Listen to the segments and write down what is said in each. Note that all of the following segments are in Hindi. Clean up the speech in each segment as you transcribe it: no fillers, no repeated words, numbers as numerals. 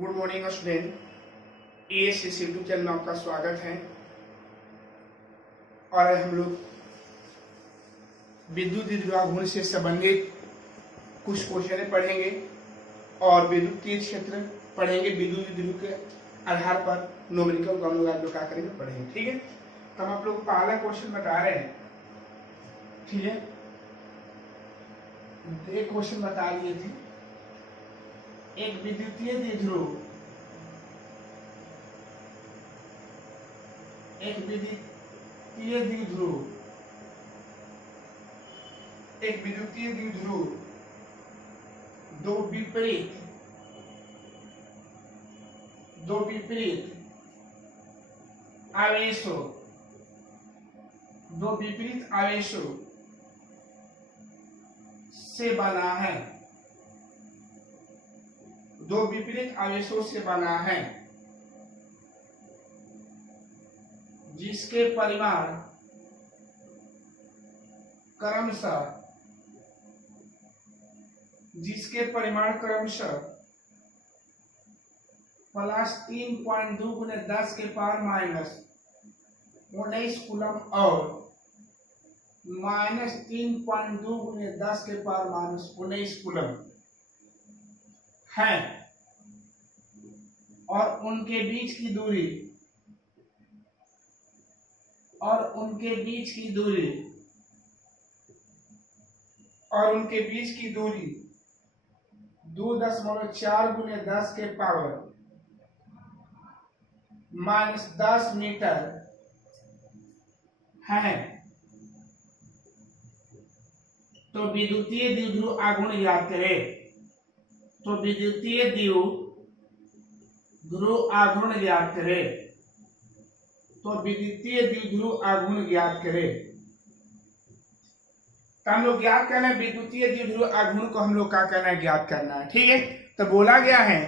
Good morning student. ASC YouTube channel में आपका स्वागत है। और हम लोग विद्युत विद्युत से संबंधित कुछ क्वेश्चन पढ़ेंगे और विद्युतीय क्षेत्र पढ़ेंगे। विद्युत विद्युत के आधार पर न्यूमेरिकल को हम लोग क्या करेंगे, पढ़ेंगे। ठीक है, तो हम आप लोग पहला क्वेश्चन बता रहे हैं। ठीक है, एक क्वेश्चन बता दिए थे। एक विद्युतीय द्विध्रुव दो विपरीत आवेशों से बना है। दो विपरीत आवेशों से बना है जिसके परिमाण क्रमशः प्लस 3.2 गुने 10 के पावर माइनस 19 कूलम और माइनस 3.2 गुने 10 के पावर माइनस 19 कूलम है और उनके बीच की दूरी 2.4 गुने 10 के पावर माइनस 10 मीटर है। तो विद्युतीय द्विध्रुव आघूर्ण ज्ञात करें। तो विद्युतीय द्विध्रुव आघूर्ण ज्ञात करें। तो विद्युतीय द्विध्रुव आघूर्ण ज्ञात करें। तो हम लोग ज्ञात करना है विद्युतीय द्विध्रुव आघूर्ण को। हम लोग क्या करना है, ज्ञात करना है। ठीक है, तो बोला गया है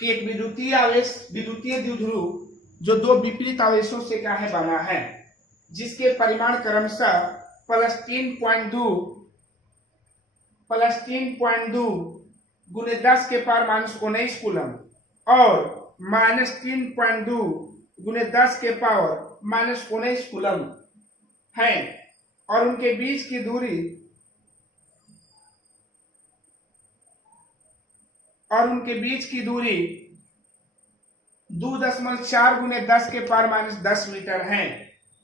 कि एक विद्युतीय द्विध्रुव जो दो विपरीत आवेशों से क्या है, बना है, जिसके परिमाण क्रमशः प्लस 3.2 गुने 10 के पावर माइनस 19 कूलम और माइनस 3.2 गुने 10 के पावर माइनस 19 कूलम है और उनके बीच की दूरी 2.4 गुने 10 के पावर माइनस 10 मीटर है।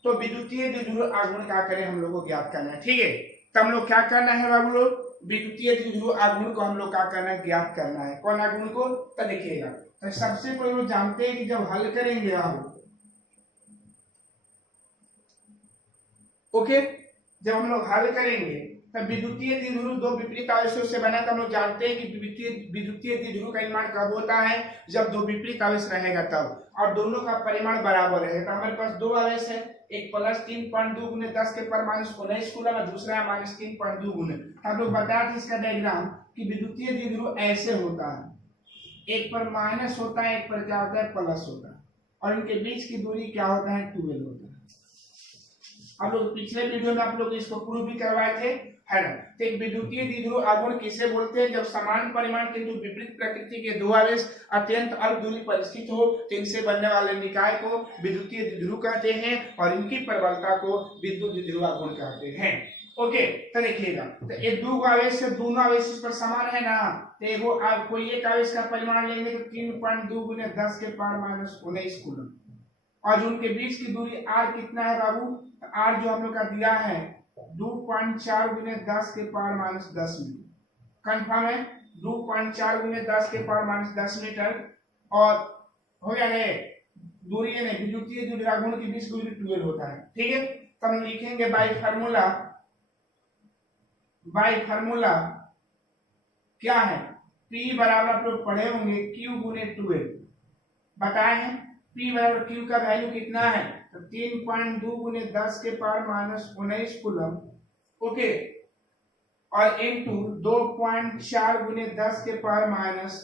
तो विद्युतीय द्विध्रुव आघूर्ण क्या करें, हम लोग को ज्ञात करना है। ठीक है, तो हम लोग क्या करना है बाबू लोग, विद्युतीय द्विध्रुव आघूर्ण को हम लोग क्या करना है, ज्ञात करना है। कौन आघूर्ण को, तो देखिएगा। तो सबसे पहले लोग जानते हैं कि जब हल करेंगे जब हम लोग हल करेंगे तब विद्युतीय द्विध्रुव दो विपरीत आवेशों से बना। तो हम लोग जानते हैं कि विद्युतीय द्विध्रुव का निर्माण कब होता है, जब दो विपरीत आवेश रहेगा तब, और दोनों का परिमाण बराबर रहेगा। तो हमारे पास दो आवेश है, एक प्लस 3.2 गुने 10 के पावर माइनस 19 कूलम और दूसरा है माइनस 3.2 गुने। हम लोग बताया था इसका डायग्राम कि विद्युतीय द्विध्रुव ऐसे होता है, एक पर माइनस होता है, एक पर क्या होता है, प्लस होता है, और इनके बीच की दूरी क्या होता है, 12 होता है। आप लोग पिछले वीडियो में आप लोग इसको प्रूव भी करवाए थे, है ना। तो एक विद्युतीय द्विध्रुव आघूर्ण किसे बोलते हैं, जब समान परिमाण किंतु विपरीत प्रकृति के दो आवेश अत्यंत अल्प दूरी पर स्थित हो तो इनसे बनने वाले निकाय को विद्युतीय द्विध्रुव कहते हैं और इनकी प्रबलता को विद्युत द्विध्रुव आघूर्ण कहते हैं। ओके, तो देखिएगा, तो ये दो आवेश से दोनों आवेश पर समान है ना। तो एगो कोई एक आवेश का परिमाण लेंगे तो 3.2 गुने 10 के पावर माइनस 19 कूलम, और जो उनके बीच की दूरी r कितना है बाबू, r जो हम लोग का दिया है 2.4 गुने 10 के पावर माइनस 10 मीटर। कंफर्म है, 2.4 गुने 10 के पावर माइनस 10 मीटर, और हो गया है दूरी है ना, विद्युतीय द्विध्रुव आघूर्ण के बीच दूरी 12 होता है। ठीक है, तो हम लिखेंगे बाय फार्मूला क्या है, P बराबर आप लोग पढ़े होंगे Q गुने 12 बताए हैं। P बराबर Q का वैल्यू कितना है, तो 3.2 गुने 10 के पावर माइनस 19 कूलम, ओके, और इनटू 2.4 गुने 10 के पावर माइनस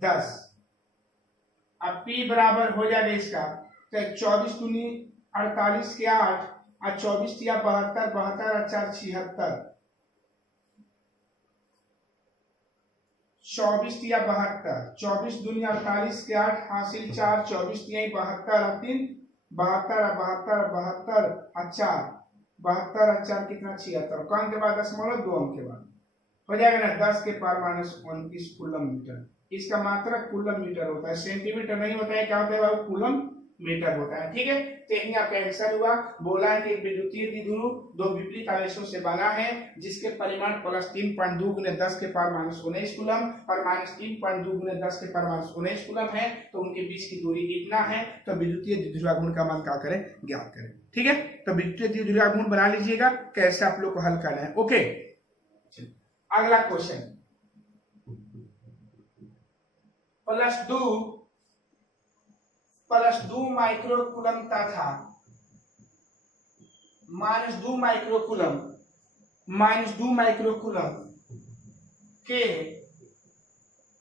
10। अब P बराबर हो जाएगा इसका, तो 24 दूनी 48 के 8 और 24 या 72, 72 और 4 76, 24 या 72, 24 दूनी 48 के 8 हासिल 4, 24 तिहाई 72 3 72 72 72 अच्छा 72 4 कितना 76, कौन के बाद दशमलव 2 अंक के बाद हो जाएगा ना 10 के पावर माइनस 29 कूलम मीटर। इसका मात्रक कूलम मीटर होता है, सेंटीमीटर नहीं होता है। क्या होता है बाबू? कूलम मीटर होता है। ठीक है, तो यही आपका आंसर हुआ। बोला है कि एक विद्युतीय द्विध्रुव दो विपरीत आवेशों से बना है जिसके परिमाण प्लस 3.2 गुने 10 के पावर माइनस 19 कूलम और माइनस 3.2 गुने 10 के पावर माइनस 19 कूलम है, तो उनके बीच की दूरी इतना है। तो विद्युतीय द्विध्रुवागुण का मान क्या करें? ज्ञात करें। ठीक है, तो विद्युतीय द्विध्रुवागुण बना लीजिएगा, कैसे आप लोग को हल करना है। ओके, अगला क्वेश्चन प्लस 2 माइक्रो कूलम तथा माइनस 2 माइक्रो कूलम के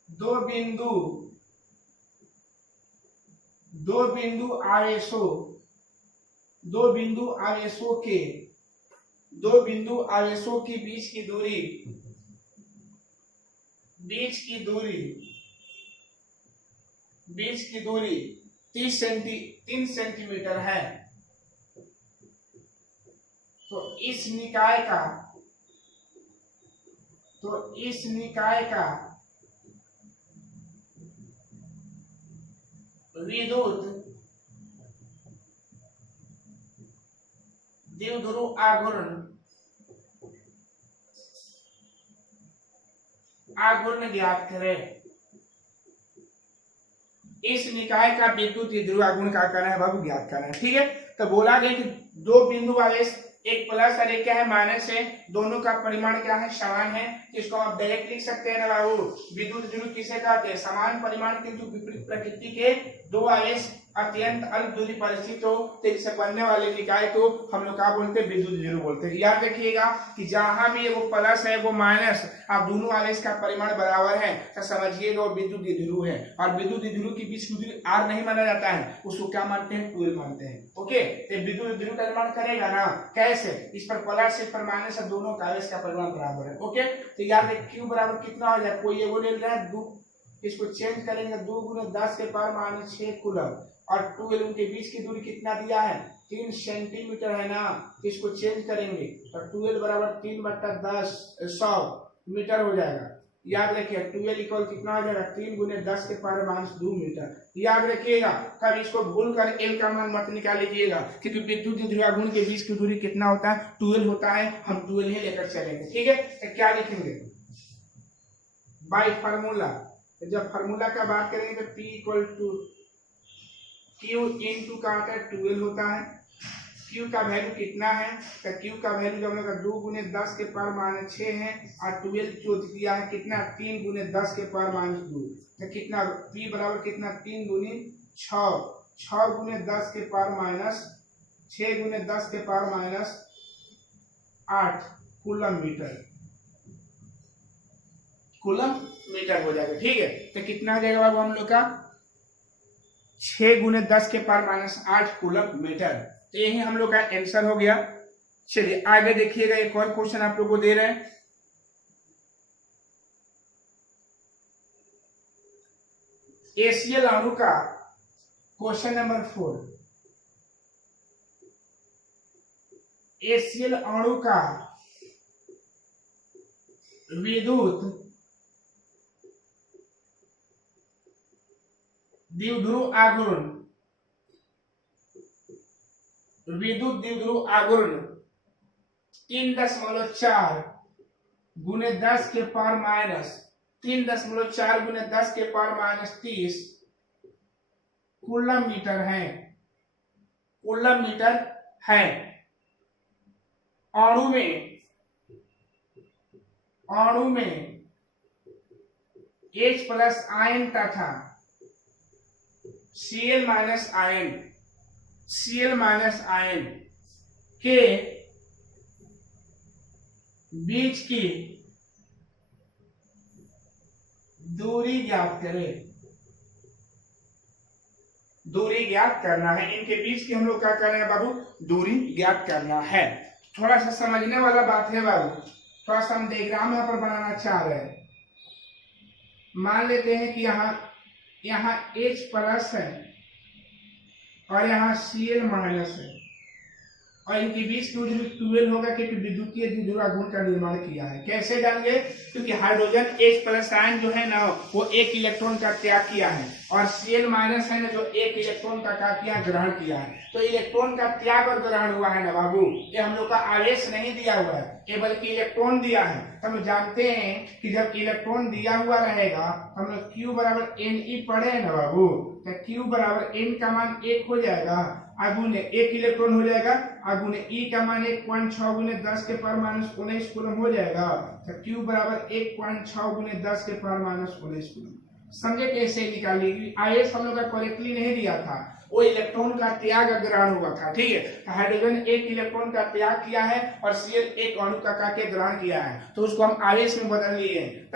दो बिंदु आवेशों के बीच की दूरी 3 सेंटीमीटर है। तो इस निकाय का विद्युत द्विध्रुव आघूर्ण ज्ञात करें। इस निकाय का विद्युत द्विध्रुव आघूर्ण क्या करना है बाबू? ज्ञात करना है। ठीक है, तो बोला गया कि दो बिंदु आवेश, एक प्लस और एक क्या है माइनस है, दोनों का परिमाण क्या है? समान है। इसको आप डायरेक्ट लिख सकते हैं ना बाबू। विद्युत द्विध्रुव किसे कहते हैं? समान परिमाण किंतु विपरीत प्रकृति के दो आवेश अत्यंत अल्प दूरी पर स्थित हो तो इससे बनने वाले निकाय को हम लोग क्या बोलते हैं? विद्युत द्विध्रुव बोलते हैं। याद रखिएगा कि जहां भी वो प्लस है वो माइनस, आप दोनों आवेश का परिमाण बराबर है तो समझिएगा वो विद्युत द्विध्रुव है। और विद्युत द्विध्रुव के बीच की दूरी r नहीं माना जाता है, उसको क्या मानते हैं? 2l मानते हैं। ओके, तो विद्युत द्विध्रुव का निर्माण करेगा ना, कैसे? इस पर प्लस इस पर माइनस, दोनों का आवेश का परिमाण बराबर है। ओके, तो याद रखिए q बराबर कितना हो जाए? कोई एगो ले रहा है 2, इसको चेंज करेंगे 2 गुने 10 के पावर माइनस 6 कूलम और 2l उनके बीच की दूरी कितना दिया है? 3 सेंटीमीटर है ना, इसको चेंज करेंगे तो 2l बराबर 3/10 मीटर हो जाएगा। याद रखिए 2l इक्वल कितना हो जाएगा? 3 गुने 10 के पावर माइनस 2 मीटर। याद रखिएगा, कभी इसको भूल कर l का मान मत निकाल लीजिएगा, क्योंकि विद्युत द्विध्रुवागुण के बीच की दूरी कितना होता है? 2l होता है। हम 2l ही लेकर चलेंगे। ठीक है, तो क्या लिखेंगे? बाय फार्मूला, जब फार्मूला का बात करेंगे तो P equal to Q into का आता है 2l होता है। Q का वैल्यू कितना है? तो Q का वैल्यू जो हम लोग 2 गुने 10 के पावर माइनस 6 है और 12 जो दिया है कितना? 3 गुने 10 के पावर माइनस 2, तो कितना? P बराबर कितना? 3 गुने 6 गुने 10 के पावर माइनस 6 गुने 10 के पावर माइनस 8 कूलम मीटर हो जाएगा। ठीक है, तो कितना हो जाएगा बाबू हम लोग का? 6 गुने 10 के पावर माइनस 8 कूलम मीटर। तो यही हम लोग का आंसर हो गया। चलिए आगे देखिएगा, एक और क्वेश्चन आप लोग को दे रहे हैं। एसीएल अणु का क्वेश्चन नंबर 4, एसीएल अणु का विद्युत द्विध्रुव आघूर्ण 3.4 गुने 10 के पावर माइनस 3.4 गुने 10 के पावर माइनस 30 कूलम मीटर है। अणु में H प्लस आयन तथा Cl माइनस आयन के बीच की दूरी ज्ञात करें। दूरी ज्ञात करना है, इनके बीच की हम लोग क्या करना है बाबू? दूरी ज्ञात करना है। थोड़ा सा समझने वाला बात है बाबू, थोड़ा सा हम डायग्राम यहाँ पर बनाना चाह रहे हैं। मान लेते हैं कि यहाँ H प्लस है और यहाँ Cl माइनस है और इनके बीच की दूरी 12 होगा क्योंकि विद्युतीय द्विध्रुव गुण का निर्माण किया है। कैसे जानेंगे? क्योंकि हाइड्रोजन H प्लस आयन जो है ना वो एक इलेक्ट्रॉन का त्याग किया है और Cl माइनस है ना जो एक इलेक्ट्रॉन का क्या किया, ग्रहण किया है। तो इलेक्ट्रॉन का त्याग और ग्रहण हुआ है ना बाबू, ये हम लोग का आवेश नहीं दिया हुआ है, ये बल्कि इलेक्ट्रॉन दिया है। हम जानते हैं कि जब इलेक्ट्रॉन दिया हुआ रहेगा हम लोग Q बराबर Ne पढ़े है ना बाबू, तो Q बराबर N का मान 1 हो जाएगा, आगुने 1 इलेक्ट्रॉन हो जाएगा, आगुने E का मान 1.6 गुने 10 के पावर माइनस 19 कूलम हो जाएगा। तो Q बराबर 1.6 गुने 10 के पावर माइनस 19 कूलम। समझे कैसे निकाली? आईएस हम लोग का करेक्टली नहीं दिया था, वो इलेक्ट्रॉन का त्याग ग्रहण हुआ था। ठीक है, हाइड्रोजन एक इलेक्ट्रॉन का त्याग किया है और Cl एक अणु का के ग्रहण किया है, तो उसको हम आवेश में बदल लिए हैं।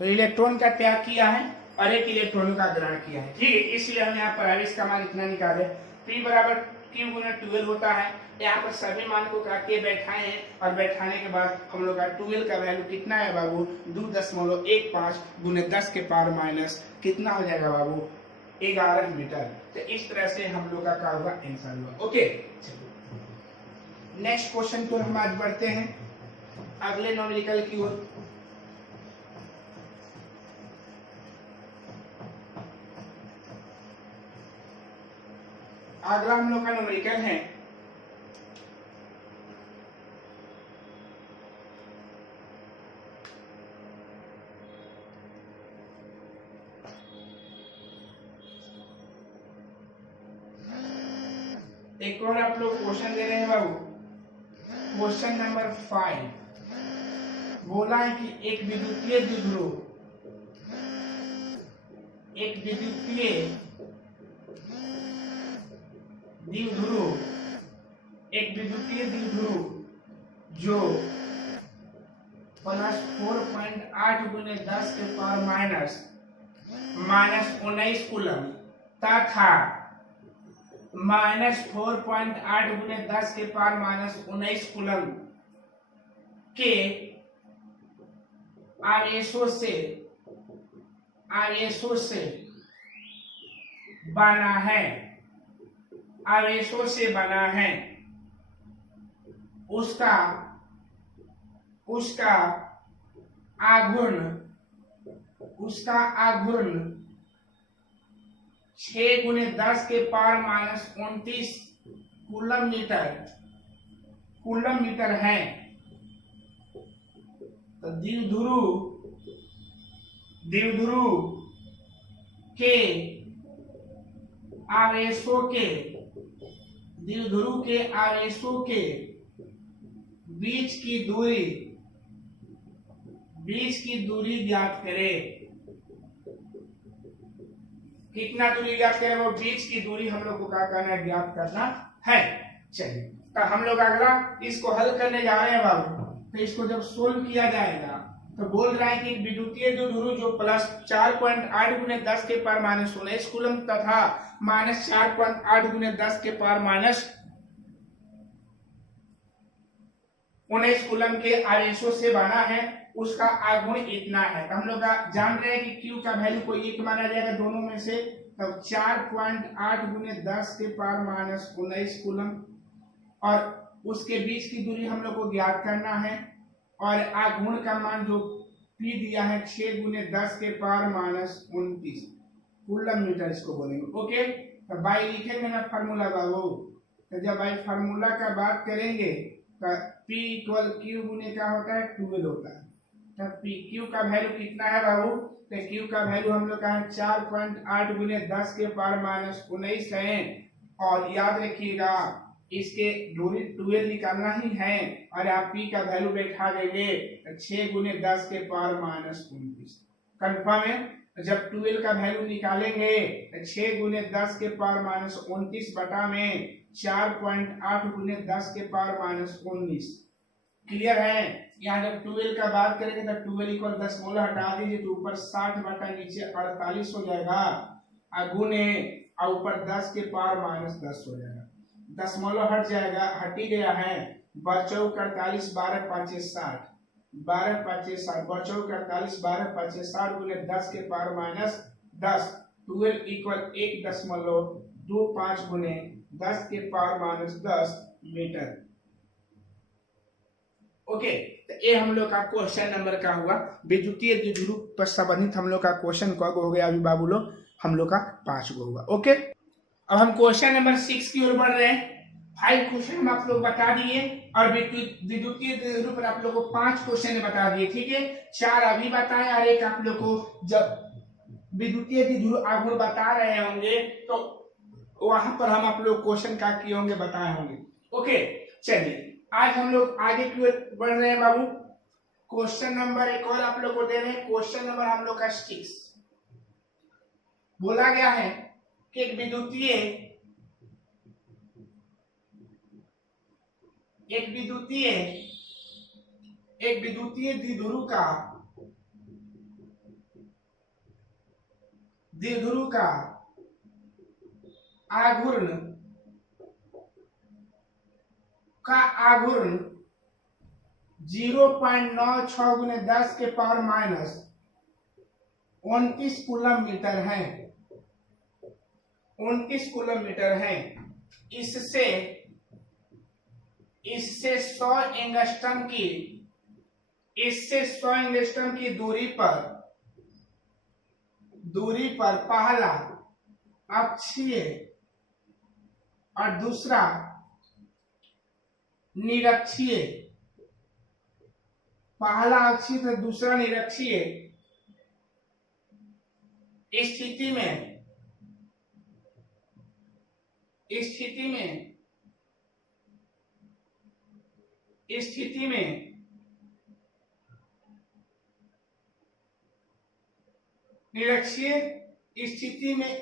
तो इलेक्ट्रॉन का त्याग किया है और एक इलेक्ट्रॉन का ग्रहण किया है। ठीक है, इसलिए हम यहाँ पर आवेश का मान इतना निकाले, P बराबर Q गुना 12 होता है। यहाँ पर सभी मान को काट के बैठाए हैं और बैठाने के बाद हम लोग का 12 का वैल्यू कितना है बाबू, 2.15 गुने 10 के पावर माइनस कितना हो जाएगा बाबू, 11 मीटर। तो इस तरह से हम लोग का होगा आंसर हुआ। ओके, नेक्स्ट क्वेश्चन को हम आज बढ़ते हैं अगले न्यूमेरिकल की ओर। अगला हम लोग का न्यूमेरिकल है एक और आप लोग क्वेश्चन दे रहे हैं बाबू। क्वेश्चन नंबर 5 बोला है कि एक विद्युतीय द्विध्रुव जो प्लस 4.8 गुने 10 के पावर माइनस 19 कूलम तथा माइनस 4.8 गुने 10 के पावर माइनस 19 कूलम के आवेशों से बना है, उसका आघूर्ण 6 गुने 10 के पावर माइनस 29 कूलम मीटर है। तो द्विध्रुव के आवेशों के बीच की दूरी ज्ञात करें। कितना दूरी ज्ञात करें? वो बीच की दूरी हम लोग को क्या करना है, ज्ञात करना है। चलिए, तो हम लोग अगला इसको हल करने जा रहे हैं बाबू। तो इसको जब सोल्व किया जाएगा तो बोल रहा है कि विद्युतीय द्विध्रुव जो प्लस 4.8 गुने 10 के पावर माइनस 19 कूलम तथा माइनस 4.8 गुने 10 के पावर माइनस 19 कूलम के आवेशों से बना है, उसका आघूर्ण इतना है। तो हम लोग जान रहे हैं कि Q का वैल्यू को एक माना जाएगा दोनों में से, तब 4.8 गुने 10 के पावर माइनस 19 कूलम और उसके बीच की दूरी हम लोग को ज्ञात करना है और आघूर्ण का मान जो P दिया है 6 गुने 10 के पावर माइनस 29 कूलम मीटर इसको बोलेंगे। ओके, तो बाई लिखेंगे ना फार्मूला बाबू। तो जब बाई फार्मूला का बात करेंगे तो P इक्वल Q गुने क्या होता है, 12 होता है। तो Q का वैल्यू कितना है बाबू? तो Q का वैल्यू हम लोग का 4.8 गुने 10 के पावर माइनस 19 है और याद रखिएगा इसके दूरी 12 निकालना ही है और आप P का वैल्यू बैठा देंगे 6 गुने 10 के पावर माइनस 29। कंफर्म है? जब 12 का वैल्यू निकालेंगे तो 6 गुने 10 के पावर माइनस 29 बटा में 4.8 गुने 10 के पावर माइनस 19। क्लियर है? यहाँ जब 12 का बात करेंगे तो 12 इक्वल 10 मोल हटा दीजिए तो ऊपर 60 बटा नीचे 48 हो जाएगा, गुने और ऊपर 10 के पावर माइनस 10 हो जाएगा। 10 मोल हट जाएगा, हट ही गया है, बचो 48 12 5 60 12 5 60 बचो 48, 12 5 60 गुने 10 के पावर माइनस 10, 12 इक्वल 1.25 गुने 10 के पावर माइनस 10 मीटर। ओके, तो ये हम लोग का क्वेश्चन नंबर का हुआ। विद्युतीय द्विध्रुव पर संबंधित हम लोग का क्वेश्चन क हो गया अभी बाबू लोग, हम लोग का 5 गो हुआ। ओके, अब हम क्वेश्चन नंबर 6 की ओर बढ़ रहे हैं। 5 क्वेश्चन हम आप लोग बता दिए और विद्युतीय द्विध्रुव पर आप लोग को 5 क्वेश्चन बता दिए, ठीक है। 4 अभी बताए और एक आप लोग को जब विद्युतीय द्विध्रुव आघूर्ण बता रहे होंगे तो वहां पर हम आप लोग क्वेश्चन का किए होंगे, बताए होंगे। ओके, चलिए आज हम लोग आगे की ओर बढ़ रहे हैं बाबू। क्वेश्चन नंबर एक और आप लोग को दे रहे हैं, क्वेश्चन नंबर हम लोग का 6। बोला गया है कि एक विद्युतीय द्विध्रुव का आघूर्ण 0.96 गुने 10 के पावर माइनस 29 कूलम मीटर है। 29 कूलम मीटर है। इससे 100 एंगस्ट्रम की दूरी पर पहला अक्षीय और दूसरा निरक्षीय, पहला अक्षीय तो दूसरा निरक्षीय स्थिति में निरक्षीय स्थिति में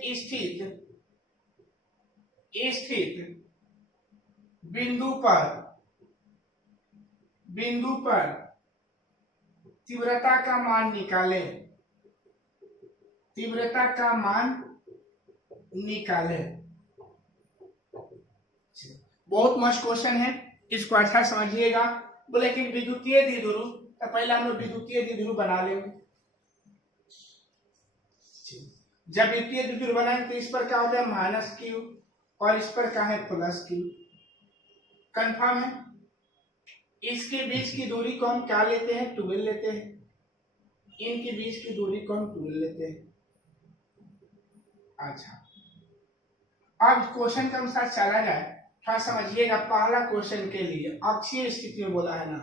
स्थित बिंदु पर तीव्रता का मान निकाले। बहुत मस्त क्वेश्चन है, इसको अच्छा समझिएगा। बोले कि विद्युतीय द्विध्रुव, तो पहले हम लोग विद्युतीय द्विध्रुव बना लेंगे। जब विद्युतीय द्विध्रुव बनाएंगे तो इस पर क्या हो जाए माइनस क्यू और इस पर क्या है प्लस क्यू। कंफर्म है। इसके बीच की दूरी को हम क्या लेते हैं, 12 लेते हैं। इनके बीच की दूरी को हम 12 लेते हैं। अच्छा, अब क्वेश्चन के अनुसार चला जाए, थोड़ा समझिएगा। पहला क्वेश्चन के लिए अक्षीय स्थिति में बोला है ना,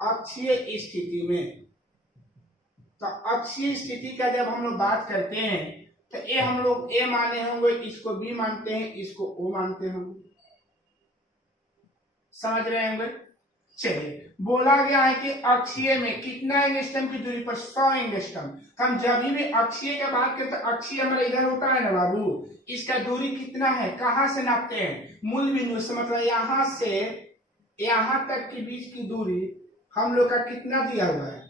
अक्षीय स्थिति में, तो अक्षीय स्थिति का जब हम लोग बात करते हैं तो ये हम लोग ए माने होंगे, इसको बी मानते हैं, इसको ओ मानते होंगे। समझ रहे होंगे। चलिए, बोला गया है कि अक्षीय में कितना एंगस्ट्रम की दूरी पर 100 एंगस्ट्रम। हम जब भी अक्षीय की बात करते हैं, अक्षीय हमारा इधर होता है ना बाबू, इसका दूरी कितना है, कहां से नापते हैं, मूल बिंदु से, मतलब यहां से यहां तक के बीच की दूरी हम लोग का कितना दिया हुआ है।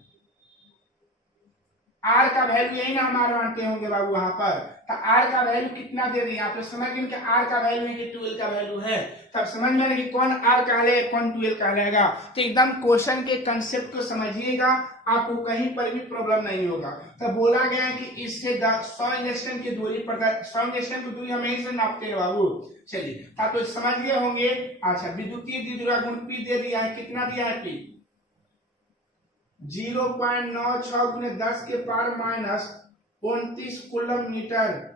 आर का वैल्यू यही ना हमारे मानते होंगे बाबू वहां पर, तो आर का वैल्यू कितना दे दिया आप लोग समझ गए कि आर का वैल्यू है कि 12 का वैल्यू है। तब समझ में कि कौन आर कहलाएगा कौन 12 कहलाएगा। तो एकदम क्वेश्चन के कंसेप्ट को समझिएगा, आपको कहीं पर भी प्रॉब्लम नहीं होगा। तो बोला गया है कि इससे 100 एंगस्ट्रम की दूरी पर 100 एंगस्ट्रम की दूरी हम यहीं से नापते हैं बाबू। चलिए, आप तो समझ गए होंगे। अच्छा, विद्युतीय द्विध्रुव गुण पी दे दिया है, कितना दिया है पी 0.96 गुने 10 के पावर माइनस 29 कूलम मीटर।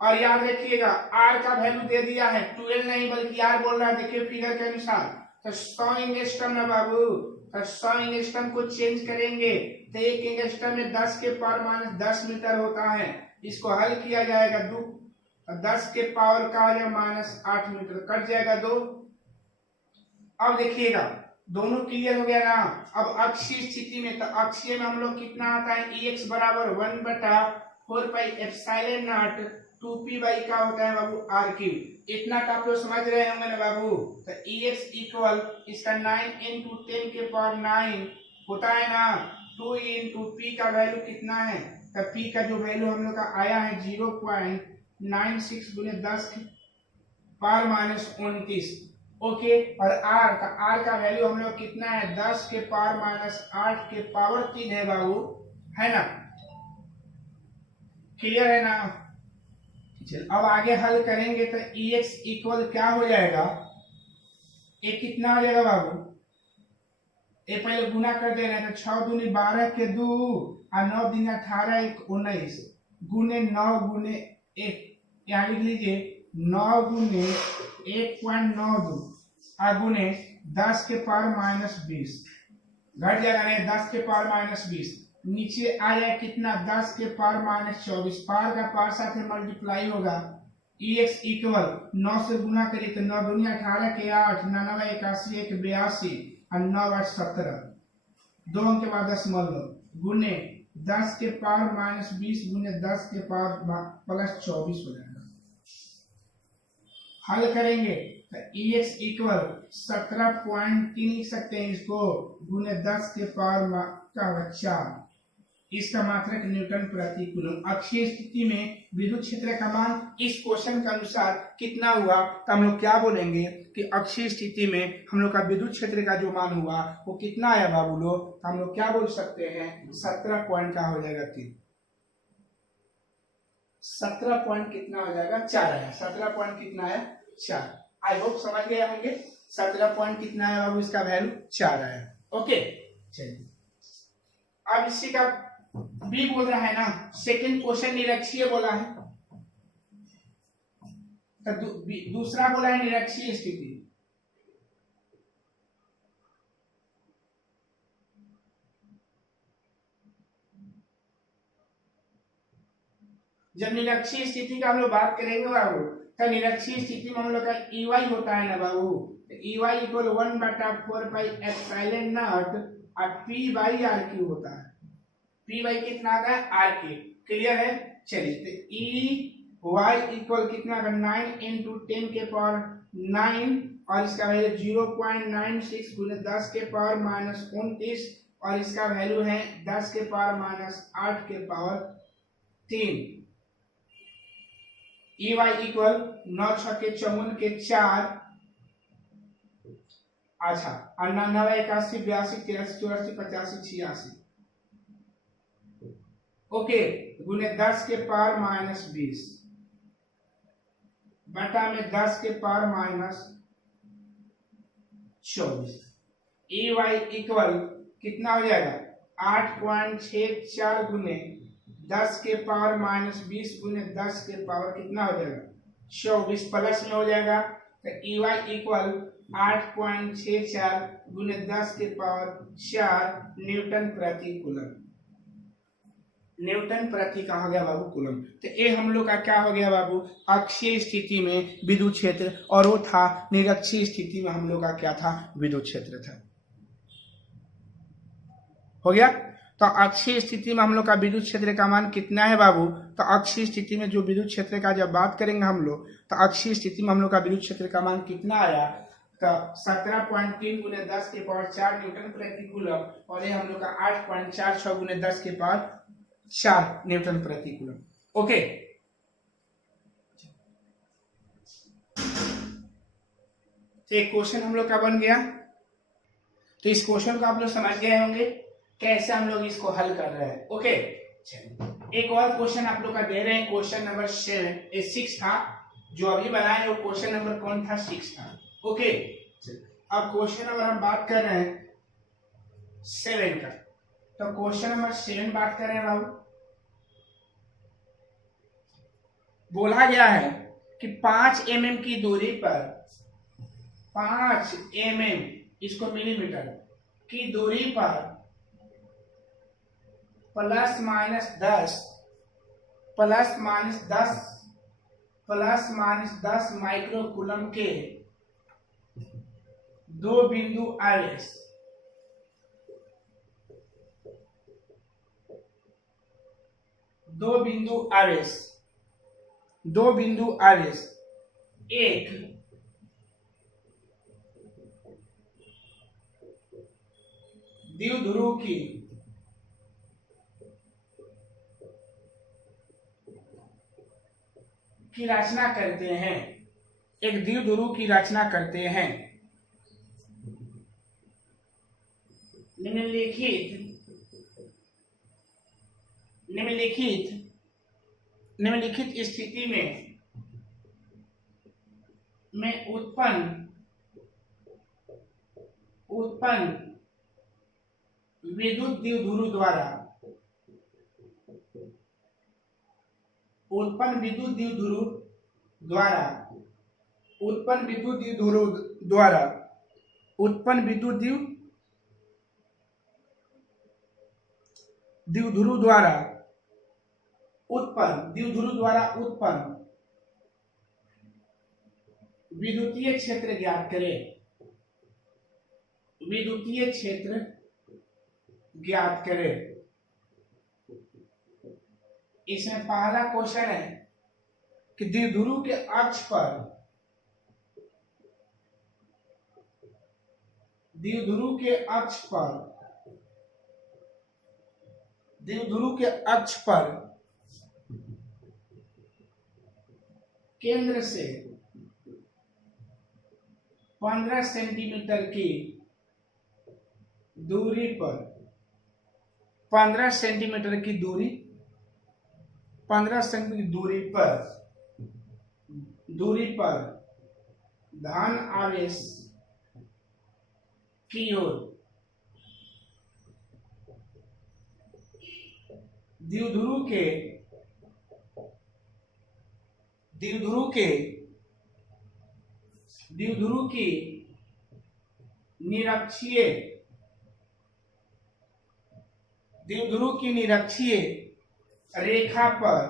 और याद रखिएगा आर का वैल्यू दे दिया है 12 नहीं बल्कि आर बोल रहा है, देखिए फिगर के अनुसार। तो 100 एंगस्ट्रम है बाबू, तो 100 एंगस्ट्रम को चेंज करेंगे तो एक एंगस्ट्रम में 10 के पावर माइनस 10 मीटर होता है। इसको हल किया जाएगा 10 के पावर का हो जाएगा माइनस 8 मीटर, कट जाएगा 2। अब देखिएगा दोनों क्लियर हो गया ना। अब अक्षीय स्थिति में, तो अक्षीय में हम लोग कितना आता है, Ex बराबर 1/4 pi epsilon not 2p by का होता है बाबू r क्यूब। इतना का आप लोग समझ रहे होंगे ना बाबू। तो Ex इक्वल इसका 9 × 10 के पावर 9 होता है ना, 2 × p का वैल्यू कितना है, तो p का जो वैल्यू हम लोग का आया है 0.96 गुने 10 के पावर माइनस 29। ओके, और आर का वैल्यू हम लोग कितना है, 10 के पावर माइनस 8 के पावर 3 है बाबू, है ना, क्लियर है ना। चल अब आगे हल करेंगे तो EX इक्वल क्या हो जाएगा, ये कितना हो जाएगा बाबू, ये पहले गुना कर दे रहे हैं तो 6 दूनी 12 के 2 और 9 दिन 18 1 19 गुने 9 गुने 1, यहाँ लिख लीजिए 9 गुने 1.92 और गुने 10 के पावर माइनस 20, घट जाएगा नहीं 10 के पावर माइनस 20, नीचे आ जाए कितना 10 के पावर माइनस 24, पावर का पावर साथ में मल्टीप्लाई होगा, EX इक्वल 9 से गुना करिए तो 9 दूनी 18 के 8 99 81 1 82 और 9 8 17, 2 अंक के बाद 10 मान लो, गुने 10 के पावर माइनस 20 गुने 10 के पावर प्लस 24 हो जाएगा। हल करेंगे तो EX इक्वल 17.3 लिख सकते हैं इसको, गुने 10 के पावर का 4, इसका मात्रक न्यूटन प्रति कूलम। अक्षीय स्थिति में विद्युत क्षेत्र का मान इस क्वेश्चन के अनुसार कितना हुआ, तो हम लोग क्या बोलेंगे कि अक्षीय स्थिति में हम लोग का विद्युत क्षेत्र का जो मान हुआ वो कितना आया बाबू लोग, तो हम लोग क्या बोल सकते हैं 17 पॉइंट का हो जाएगा 3, 17 पॉइंट कितना हो जाएगा 4 आया, 17 पॉइंट कितना है 4। आई होप समझ गए होंगे, 17 पॉइंट कितना है बाबू, इसका वैल्यू 4 आया। ओके चलिए अब इसी का बी बोल रहा है ना, सेकंड क्वेश्चन निरक्षीय बोला है, तो दूसरा बोला है निरक्षीय स्थिति। जब निरक्षीय स्थिति का हम लोग बात करेंगे बाबू, तो निरक्षीय स्थिति में हम लोग का EY होता है ना बाबू, तो EY equal 1/4 pi epsilon not और P/RQ होता है, P बाई कितना आता है RQ, क्लियर है। चलिए तो EY इक्वल कितना का 9 इंटू 10 के पावर 9 और इसका वैल्यू 0.96 गुने 10 के पावर माइनस 29 और इसका वैल्यू है 10 के पावर माइनस 8 के पावर 3। EY इक्वल 9 6 के 54 के 4, अच्छा और 99 81 82 83 84 85 86, ओके, गुने 10 के पावर माइनस 20 बटा में 10 के पावर माइनस 24। EY इक्वल कितना हो जाएगा 8.64 गुने 10 के पावर माइनस 20 गुने 10 के पावर कितना हो जाएगा 24, प्लस में हो जाएगा तो EY इक्वल 8.64 गुने 10 के पावर 4 न्यूटन प्रति कूलम। न्यूटन प्रति कहा गया बाबू कूलम। तो ये हम लोग का क्या हो गया बाबू, अक्षीय स्थिति में विद्युत क्षेत्र, और वो था निरक्षीय स्थिति में हम लोग का क्या था, विद्युत क्षेत्र था। हो गया। तो अक्षीय स्थिति में हम लोग का विद्युत क्षेत्र का मान कितना है बाबू, तो अक्षीय स्थिति में जो विद्युत क्षेत्र का जब बात करेंगे हम लोग, तो अक्षीय स्थिति में हम लोग का विद्युत क्षेत्र का मान कितना आया, तो 17.3 गुने 10 के पावर 4 न्यूटन प्रति कूलम, और ये हम लोग का 8.46 गुने 10 के पावर 4 न्यूटन प्रति कूलम। ओके, तो एक क्वेश्चन हम लोग का बन गया। तो इस क्वेश्चन को आप लोग समझ गए होंगे कैसे हम लोग इसको हल कर रहे हैं। ओके, चलिए एक और क्वेश्चन आप लोग का दे रहे हैं, क्वेश्चन नंबर 6 था जो अभी बनाए, वो क्वेश्चन नंबर कौन था, 6 था। ओके, अब क्वेश्चन नंबर हम बात कर रहे हैं 7 का। तो क्वेश्चन नंबर 7 बात कर रहे हैं बाबू, बोला गया है कि 5 mm की दूरी पर 5 mm, इसको मिलीमीटर की दूरी पर प्लस माइनस 10 माइक्रो कूलम के दो बिंदु आवेश एक द्विध्रुव की रचना करते हैं, एक द्विध्रुव की रचना करते हैं। निम्नलिखित स्थिति में उत्पन्न विद्युत द्विध्रुव द्वारा उत्पन्न विद्युत द्विध्रुव द्वारा उत्पन्न विद्युतीय क्षेत्र ज्ञात करें। इसमें पहला क्वेश्चन है कि द्विध्रुव के अक्ष पर केंद्र से 15 सेंटीमीटर की दूरी पर 15 सेंटीमीटर की दूरी पर धन आवेश की ओर द्विध्रुव की निरक्षीय रेखा पर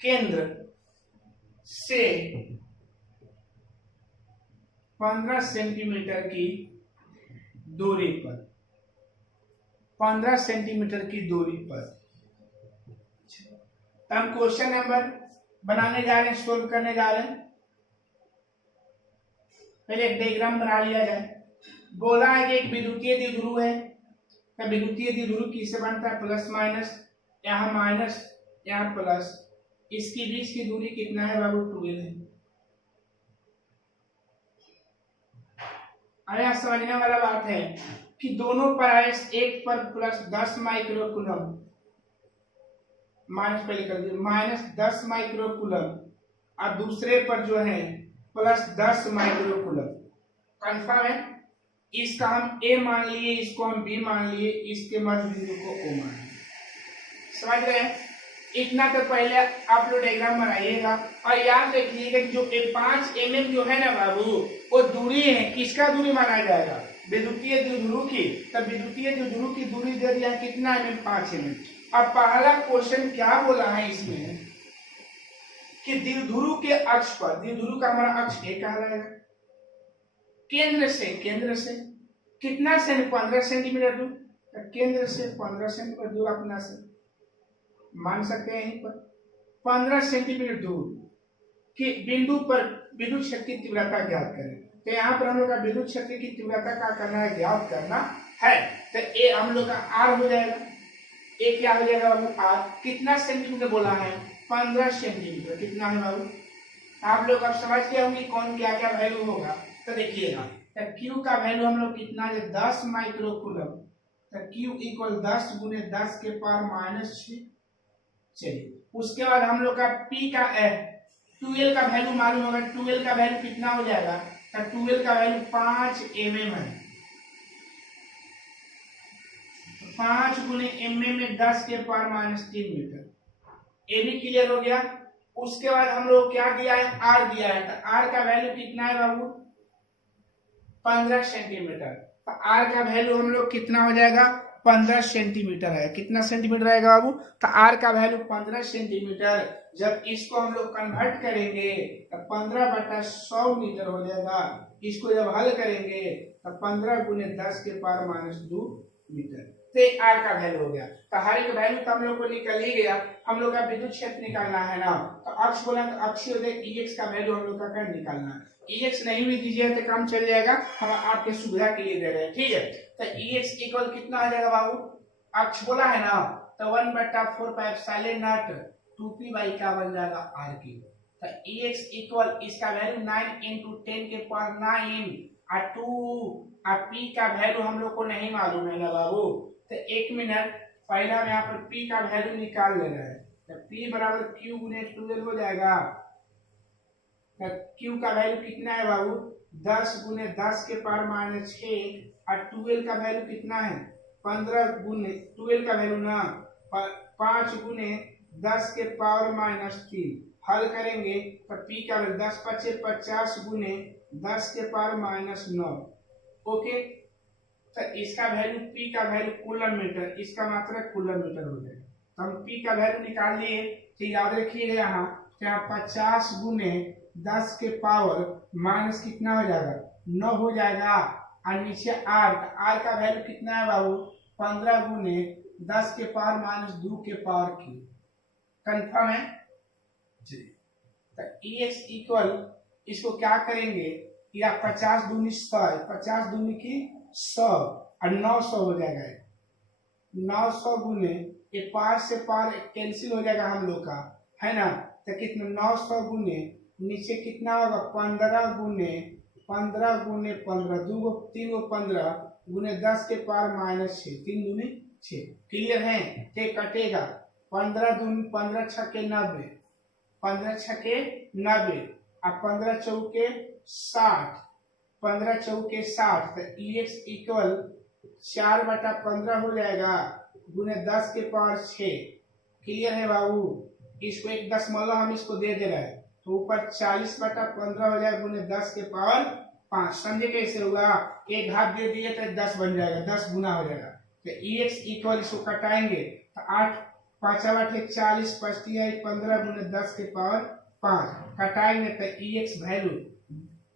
केंद्र से 15 सेंटीमीटर की दूरी पर हम क्वेश्चन नंबर बनाने जा रहे हैं, सोल्व करने जा रहे हैं। पहले एक डायग्राम बना लिया जाए। बोला है कि एक विद्युतीय द्विध्रुव है, तो विद्युतीय द्विध्रुव किससे बनता है? प्लस माइनस, यहाँ माइनस यहाँ प्लस, इसकी बीच की दूरी कितना है बाबू? 12 है। अरे समझने वाला बात है कि दोनों पर आवेश, एक पर प्लस 10 माइक्रोकूलम, माइनस पहले कर दिया, माइनस 10 माइक्रोकूलम, और दूसरे पर जो है प्लस 10 माइक्रोकूलम। कंफर्म है? इसका हम ए मान लिए, इसको हम बी मान लिए, इसके मध्य बिंदु को ओ मान लिए। समझ रहे हैं? इतना तो पहले आप लोग डायग्राम बनाइएगा और याद रखिएगा कि जो 5 mm जो है ना बाबू, वो दूरी है, किसका दूरी माना जाएगा? विद्युतीय द्विध्रुव की। तब विद्युतीय द्विध्रुव की दूरी दे दिया कितना mm? 5 mm। अब पहला क्वेश्चन क्या बोला है इसमें कि द्विध्रुव के अक्ष पर, द्विध्रुव का हमारा अक्ष ए कहलाएगा, केंद्र से कितना 15 सेंटीमीटर दूर, केंद्र से 15 सेंटीमीटर दूर अपना से मान सकते हैं। यहीं पर 15 सेंटीमीटर दूर के बिंदु पर विद्युत शक्ति की तीव्रता ज्ञात करें। तो यहाँ पर हम लोग का विद्युत शक्ति की तीव्रता का करना है, ज्ञात करना है। तो ए हम लोग का आर हो जाएगा। ए क्या हो जाएगा बाबू? आर। कितना सेंटीमीटर बोला है? 15 सेंटीमीटर। कितना है बाबू? आप लोग अब समझ गए होंगे कौन क्या क्या वैल्यू होगा। तो देखिएगा, तो क्यू का वैल्यू हम लोग कितना है? 10 माइक्रोकूलम। तो क्यू इक्वल 10 गुने 10 के पावर -6। चलिए, उसके बाद हम लोग का पी का 12 का वैल्यू मालूम होगा। 12 का वैल्यू कितना हो जाएगा? तो 12 का वैल्यू 5 mm है। 5 गुने mm में 10 के पावर -3 मीटर। ये भी क्लियर हो गया। उसके बाद हम लोग क्या दिया है? आर दिया है। तो आर का वैल्यू कितना है बाबू? 15 सेंटीमीटर। तो आर का वैल्यू हम लोग कितना हो जाएगा? 15 सेंटीमीटर है। कितना सेंटीमीटर आएगा बाबू? तो आर का वैल्यू 15 सेंटीमीटर। जब इसको हम लोग कन्वर्ट करेंगे तो 15/100 मीटर हो जाएगा। इसको जब हल करेंगे तो 15 गुने 10 के पावर -2 मीटर। तो आर का वैल्यू हो गया। तो हर एक वैल्यू तो हम लोग को निकल ही गया। हम लोग का विद्युत क्षेत्र निकालना है ना। तो अक्ष बोला तो अक्षीय EX का वैल्यू हम लोग का कर निकालना है। EX नहीं भी दीजिए तो काम चल जाएगा, हम आपके सुविधा के लिए दे रहे हैं। ठीक है, तो EX इक्वल कितना आ जाएगा बाबू? अक्ष बोला है ना, तो 1/4 पाई एप्सिलॉन नॉट 2p/k बन जाएगा आर की। तो EX इक्वल इसका वैल्यू 9 इंटू 10 के पावर 9 और 2 और P का वैल्यू हम लोग को नहीं मालूम है ना बाबू। तो 1 मिनट पहले हम यहाँ पर P का वैल्यू निकाल ले रहे हैं। तो P बराबर Q गुने 12 हो जाएगा। तो Q का वैल्यू कितना है बाबू 10 गुने 10 के पावर माइनस 6 और 12 का वैल्यू कितना है 15 गुने 12 का वैल्यू ना 5 गुने 10 के पावर माइनस 3। हल करेंगे तो P का वैल्यू 10 पचे 50 गुने 10 के पावर माइनस 9। ओके, तो इसका वैल्यू P का वैल्यू कूलम मीटर, इसका मात्रा कूलम मीटर हो जाएगा। तो हम P का वैल्यू निकाल लिए। तो याद रखिएगा यहाँ 50 गुने 10 के पावर माइनस कितना हो जाएगा 9 हो जाएगा और नीचे R का वैल्यू कितना है बाबू 15 गुने 10 के पावर माइनस 2 के पावर की। कंफर्म है जी। तो EX इक्वल इसको क्या करेंगे या 50 दूनी 100 50 दूनी की 100 और 900 हो जाएगा। 900 गुने ये 5 से पार कैंसिल हो जाएगा हम लोग का है ना। तो कितना 900 गुने नीचे कितना होगा 15 गुने 15 गुने 15 3 गो 15 गुने 10 के पावर माइनस 6 3 दूनी 6। क्लियर है। ते कटेगा 15 दूनी 15 छके 90 15 छके 90 और 15 चौके 60 15 चौके 60। तो EX इक्वल 4/15 हो जाएगा गुने 10 के पावर 6। क्लियर है बाबू। इसको एक दशमलव हम इसको दे रहे हैं तो ऊपर 40/15 हो जाएगा गुने 10 के पावर 5। समझे कैसे होगा। एक घात दे दिए तो 10 बन जाएगा 10 गुना हो जाएगा। तो EX इक्वल इसको कटाएंगे तो 8 5 8 40 5 15 गुने 10 के पावर 5 कटाएंगे तो EX वैल्यू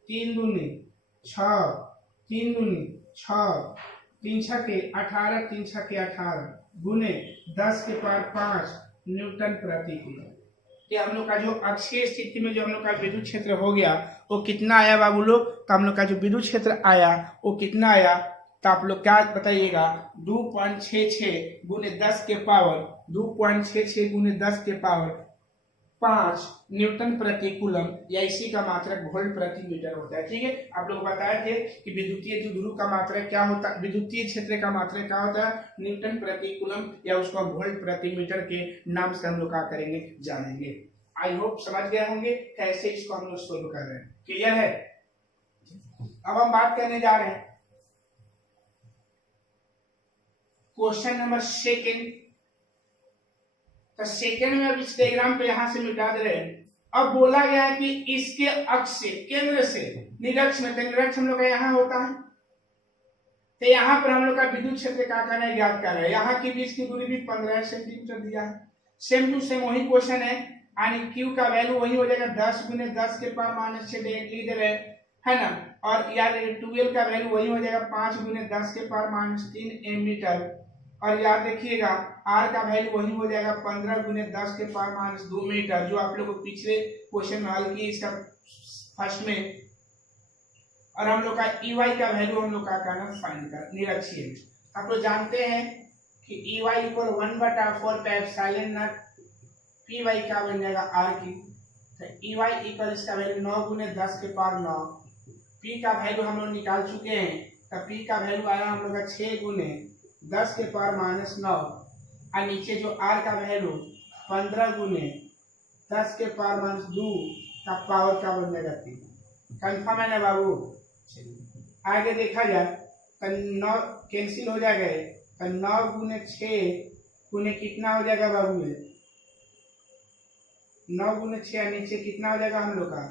3 दूनी 6 3 दूनी 6 3 छके 18 3 छके 18 गुने 10 के पावर 5 न्यूटन प्रति कूलम। ये हम लोग का जो अक्षीय स्थिति में जो हम लोग का विद्युत क्षेत्र हो गया वो कितना आया बाबू लोग। तो हम लोग का जो विद्युत क्षेत्र आया वो कितना आया तो आप लोग क्या बताइएगा 2.66 गुने 10 के पावर 2.66 गुने 10 के पावर 5 न्यूटन प्रति कूलम या इसी का मात्रक वोल्ट प्रति मीटर होता है। ठीक है, आप लोग बताए थे कि विद्युतीय द्विध्रुव का मात्रक क्या होता है, विद्युतीय क्षेत्र का मात्रक क्या होता है न्यूटन प्रति कूलम या उसको हम वोल्ट प्रति मीटर के नाम से हम लोग क्या करेंगे जानेंगे। आई होप समझ गए होंगे कैसे इसको हम लोग सोल्व कर रहे हैं। क्लियर है। अब हम बात करने जा रहे हैं क्वेश्चन नंबर 2। तो सेकेंड में अब इस डायग्राम पे यहां से मिटा दे रहे हैं। अब बोला गया है कि इसके अक्ष से केंद्र से निरक्ष में, निरक्ष हम लोग का यहाँ होता है तो यहाँ पर हम लोग का विद्युत क्षेत्र क्या करना है ज्ञात कर रहे हैं। यहाँ के बीच की दूरी भी 15 सेंटीमीटर दिया है। सेम टू सेम वही क्वेश्चन है यानी Q का वैल्यू वही हो जाएगा 10 गुने 10 के पावर माइनस 6 डायरेक्टली दे रहे है ना। और याद रखिए 12 का वैल्यू वही हो जाएगा 5 गुने 10 के पावर माइनस 3 मीटर। और याद रखिएगा R का वैल्यू वही हो जाएगा 15 गुने 10 के पावर माइनस 2 मीटर जो आप लोग को पिछले क्वेश्चन में हल किए इसका फर्स्ट में। और हम लोग का EY का वैल्यू हम लोग का करना फाइंड कर निरक्षीय। आप लोग जानते हैं कि EY equal 1/4 pi epsilon not PY क्या बन जाएगा R की। तो EY इक्वल इसका वैल्यू 9 गुने 10 के पावर 9। P का वैल्यू हम लोग निकाल चुके हैं तो P का वैल्यू आया हम लोग का 6 गुने 10 के पावर माइनस 9 और नीचे जो R का वैल्यू 15 गुने 10 के पावर माइनस 2 का पावर का बन जाएगा 3। कंफर्म है ना बाबू। आगे देखा जाए तो 9 कैंसिल हो जाएगा तो 9 गुने 6 गुने कितना हो जाएगा बाबू 9 गुने 6 नीचे कितना हो जाएगा हम लोग का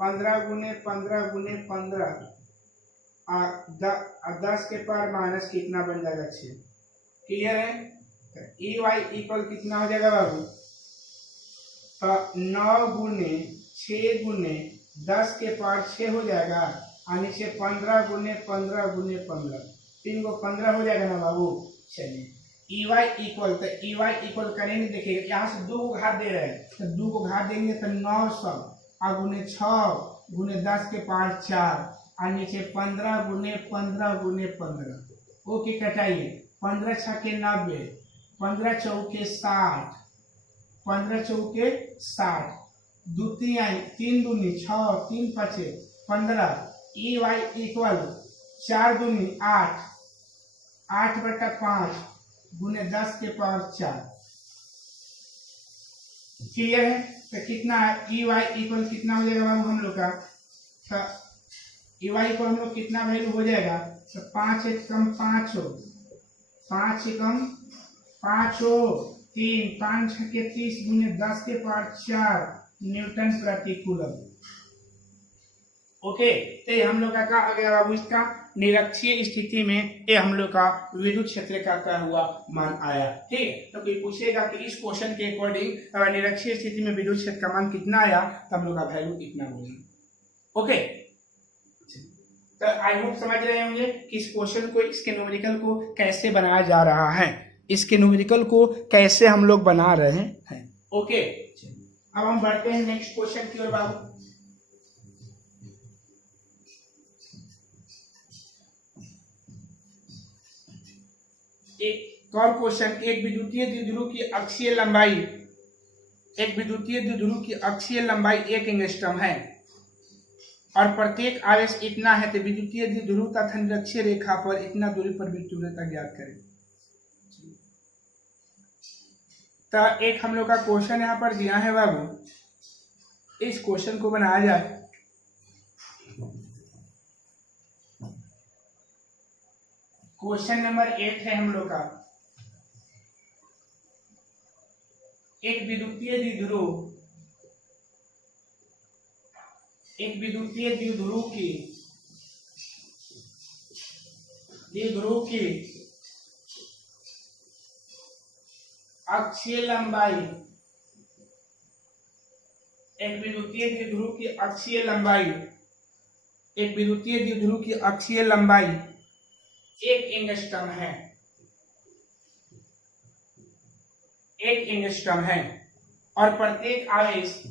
15 गुने 15 गुने 15 10 के पावर माइनस कितना बन जाएगा 6। क्लियर है। तो EY इक्वल कितना हो जाएगा बाबू तो 9 गुने 6 गुने 10 के पावर 6 हो जाएगा और नीचे 15 गुने 15 गुने 15 3 को 15 हो जाएगा ना बाबू। चलिए EY इक्वल तो EY इक्वल करेंगे देखिए यहाँ से 2 को घात दे रहे हैं तो 2 को घात देंगे तो 900 और गुने 6 गुने 10 के पावर 4 और नीचे 15 गुने 15 गुने 15। ओके कटाइए 15 छके 90 15 चौके 60 15 चौके 60 द्वितीय 3 दूनी 6, 3 5 15, ई वाई इक्वल 4 दूनी 8, 8/5 गुने 10 के पावर 4। क्लियर है? तो कितना है ई वाई इक्वल कितना हो जाएगा बाबू हम लोग का? तो ई वाई को हम लोग कितना वैल्यू हो जाएगा? तो 5 एक कम 5 हो, 5 एकम 5 हो, 3 5 के 30 गुने 10 के पावर 4 न्यूटन प्रति कूलम। ओके, तो ये हम लोग का क्या आ गया बाबू? इसका निरक्षीय स्थिति में ये हम लोग का विद्युत क्षेत्र का क्या हुआ मान आया। ठीक है, तो कोई पूछेगा कि इस क्वेश्चन के अकॉर्डिंग निरक्षीय स्थिति में विद्युत क्षेत्र का मान कितना आया, तो हम लोग का वैल्यू इतना बोलेंगे। ओके, तो आई होप समझ रहे होंगे कि इस क्वेश्चन को, इसके न्यूमेरिकल को कैसे बनाया जा रहा है, इसके न्यूमेरिकल को कैसे हम लोग बना रहे हैं। ओके, अब हम बढ़ते हैं नेक्स्ट क्वेश्चन की ओर बाबू। एक और क्वेश्चन, एक विद्युतीय द्विध्रुव की अक्षीय लंबाई, एक विद्युतीय द्विध्रुव की अक्षीय लंबाई 1 एंगस्ट्रॉम है और प्रत्येक आवेश इतना है, तो विद्युतीय द्विध्रुव तथा निरक्षीय रेखा पर इतना दूरी पर विद्युतीयता ज्ञात करें। तो एक हम लोग का क्वेश्चन यहाँ पर दिया है बाबू, इस क्वेश्चन को बनाया जाए। क्वेश्चन नंबर 1 है हम लोग का, एक विद्युतीय द्विध्रुव, एक विद्युतीय द्विध्रुव की अक्षीय लंबाई, एक विद्युतीय द्विध्रुव की अक्षीय लंबाई, एक विद्युतीय द्विध्रुव की अक्षीय लंबाई 1 एंगस्ट्रॉम है, 1 एंगस्ट्रॉम है और प्रत्येक आवेश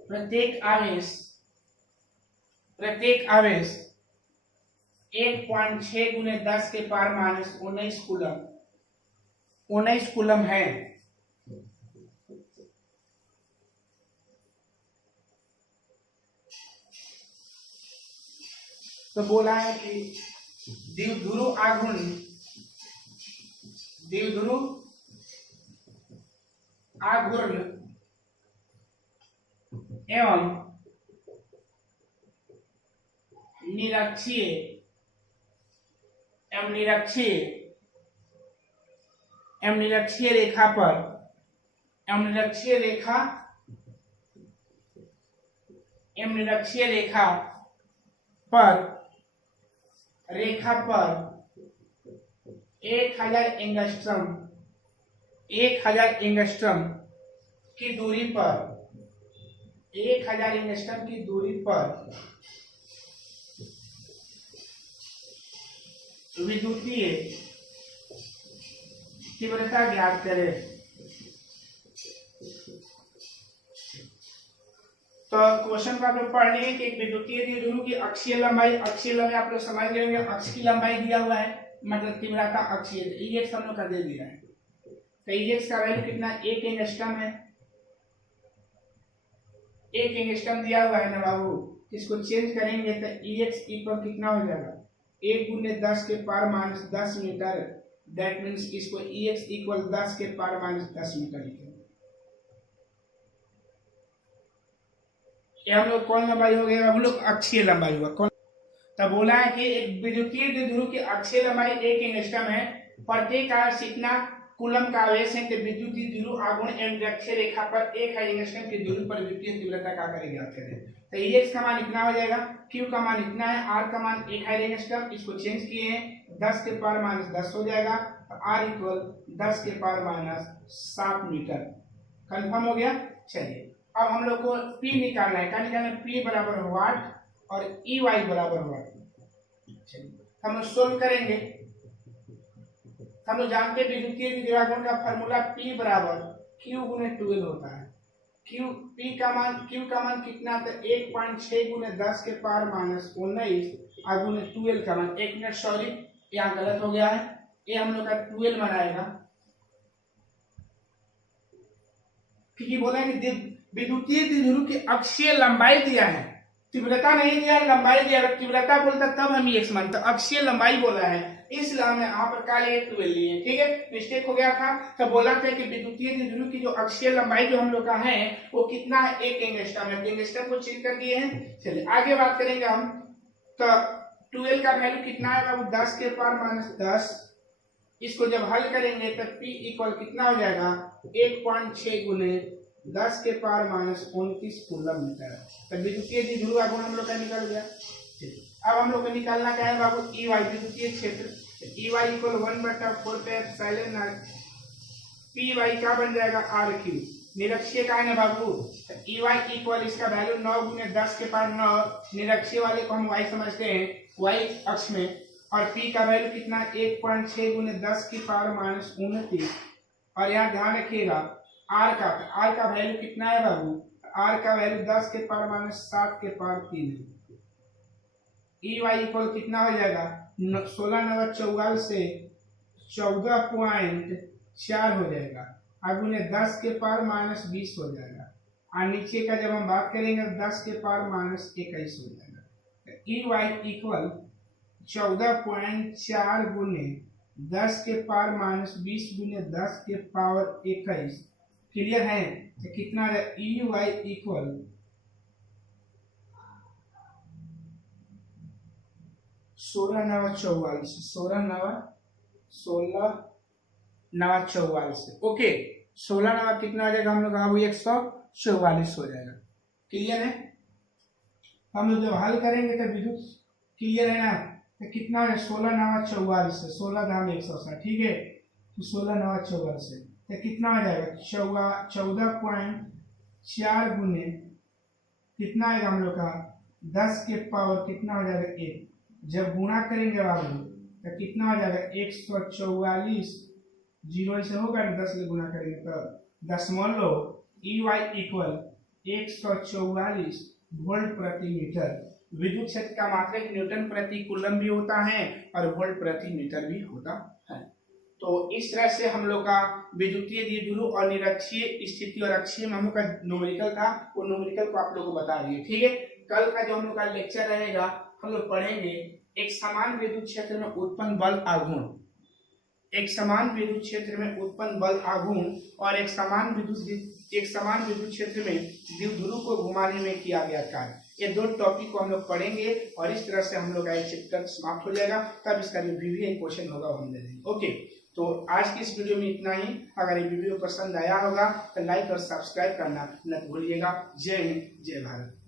प्रत्येक आवेश 1.6 गुने 10 के पावर माइनस 19 कूलम है। तो बोला है कि द्विध्रुव आघूर्ण एवं निरक्षीय रेखा पर रेखा पर 1000 एंगस्ट्रॉम की दूरी पर, 1000 एंगस्ट्रॉम की दूरी पर विद्युतीय तीव्रता ज्ञात करें। तो क्वेश्चन को आप लोग पढ़ लेंगे कि एक विद्युतीय द्विध्रुव की अक्षीय लंबाई आप लोग समझ गए होंगे। अक्ष की लंबाई दिया हुआ है, मतलब तीव्रता अक्षीय, ईएक्स हम लोग का दे दिया है। तो ईएक्स का वैल्यू कितना? 1 एंगस्ट्रॉम है, 1 एंगस्ट्रॉम दिया हुआ है ना बाबू। इसको चेंज करेंगे तो ईएक्स इक्वल कितना हो जाएगा? 1 गुने 10 के power minus 10 metre. That means इसको ईएक्स इक्वल 10 के पावर माइनस 10 मीटर लिखेंगे। ये हम लोग कौन लंबाई हो गया? हम लोग अक्षीय लंबाई हुआ। कौन? तब बोला है कि एक विद्युतीय द्विध्रुव की अक्षीय लंबाई 1 एंगस्ट्रॉम है, प्रत्येक आवेश इतना कूलम का आवेश है कि विद्युतीय द्विध्रुव आघूर्ण एवं निरक्षीय रेखा पर 1 एंगस्ट्रॉम की दूरी पर विद्युतीय तीव्रता का करें ज्ञात करें। तो ईएक्स का मान इतना हो जाएगा, क्यू का मान इतना है, आर का मान 1 एंगस्ट्रॉम, इसको चेंज किए हैं 10 के पावर माइनस 10 हो जाएगा, आर इक्वल 10 के पावर माइनस 7 मीटर। कंफर्म हो गया? चलिए अब हम लोग को P निकालना है। क्या निकालना है? P बराबर वाट और EY बराबर वाट। हम लोग सोल्व करेंगे। हम लोग जानते हैं विद्युतीय द्विध्रुव का फार्मूला P बराबर Q गुने 12 होता है। Q का मान कितना? तो 1.6 गुने 10 के पावर माइनस 19 और गुने 12 का मान, 1 मिनट सॉरी यहाँ गलत हो गया है, ये हम लोग का 12 बनाएगा। क्योंकि बोला है कि विद्युतीय द्विध्रुव की अक्षीय लंबाई दिया है, तीव्रता नहीं दिया है, लंबाई दिया है। तीव्रता बोलता तब हम x मानते, अक्षीय लंबाई बोला है, इसलिए हमने यहाँ पर क्या लिए 12 लिए। ठीक है, मिस्टेक हो गया था। तो बोला था कि विद्युतीय द्विध्रुव की जो अक्षीय लंबाई जो हम लोग का है वो कितना है, 1 एंगस्ट्रॉम है। एंगस्ट्रॉम को चेक कर दिए हैं। चलिए आगे बात करेंगे हम। तो 12 का वैल्यू कितना है बाबू, 10 के पावर -10। इसको जब हल करेंगे तो P इक्वल कितना हो जाएगा, 1.6 गुने 10 के पावर -29 कूलम मीटर। तो विद्युतीय द्विध्रुव का गुण हम लोग का निकल गया। अब हम लोग को निकालना क्या है बाबू, ई वाई विद्युतीय क्षेत्र। ई वाई इक्वल 1/4 पे एप्सिलॉन नॉट पी वाई क्या बन जाएगा, आर क्यू। निरक्षीय का है ना बाबू, तो ई वाई इक्वल इसका वैल्यू 9 गुने 10 के पावर 9, निरक्षीय वाले को हम वाई समझते हैं, वाई अक्ष में। और पी का वैल्यू कितना, 1.6 गुने 10 की पावर -29। और यहाँ ध्यान रखिएगा आर का वैल्यू कितना है बाबू, आर का वैल्यू 10 के पावर -7 के पावर 3 है। ई वाई इक्वल कितना हो जाएगा, 16 9 44 से 14.4 हो जाएगा। अब उन्हें 10 के पावर -20 हो जाएगा। और नीचे का जब हम बात करेंगे 10 के पावर -21 हो जाएगा। ई वाई इक्वल 14.4 गुने 10 के पावर -20 गुने 10 के पावर 21। क्लियर है? तो कितना है, ई वाई इक्वल 16 9 44, 16 9 44। ओके, 16 9 कितना आ जाएगा हम लोग, 144 हो जाएगा। क्लियर है? हम लोग जब हल करेंगे तो विद्युत, क्लियर है ना, तो कितना है, 16 9 44 से 16 धाम 160। ठीक है, तो 16 9 44 से तो कितना आ जाएगा, 14.4 गुने कितना आएगा हम लोग का, 10 के पावर कितना हो जाएगा 1। जब गुणा करेंगे बाबू तो कितना हो जाएगा, 144। 0 से होगा ना, 10 से गुणा करेंगे तो दशमलव। ई वाई इक्वल 144 वोल्ट प्रति मीटर। विद्युत क्षेत्र का मात्रक न्यूटन प्रति कूलम भी होता है और वोल्ट प्रति मीटर भी होता है। तो इस तरह से हम लोग का विद्युतीय द्विध्रुव और निरक्षीय स्थिति और अक्षीय में हम लोग का न्यूमेरिकल था, वो न्यूमेरिकल को आप लोग को बता दिए। ठीक है, कल का जो हम लोग का लेक्चर रहेगा हम लोग पढ़ेंगे एक समान विद्युत क्षेत्र में उत्पन्न बल आघूर्ण, एक समान विद्युत क्षेत्र में उत्पन्न बल आघूर्ण और एक समान विद्युत क्षेत्र में द्विध्रुव को घुमाने में किया गया कार्य। ये 2 टॉपिक को हम लोग पढ़ेंगे और इस तरह से हम लोग का एक चैप्टर समाप्त हो जाएगा। तब इसका जो रिव्यू क्वेश्चन होगा वो हम दे देंगे। ओके, तो आज की इस वीडियो में इतना ही। अगर ये वीडियो पसंद आया होगा तो लाइक और सब्सक्राइब करना न भूलिएगा। जय हिंद, जय भारत।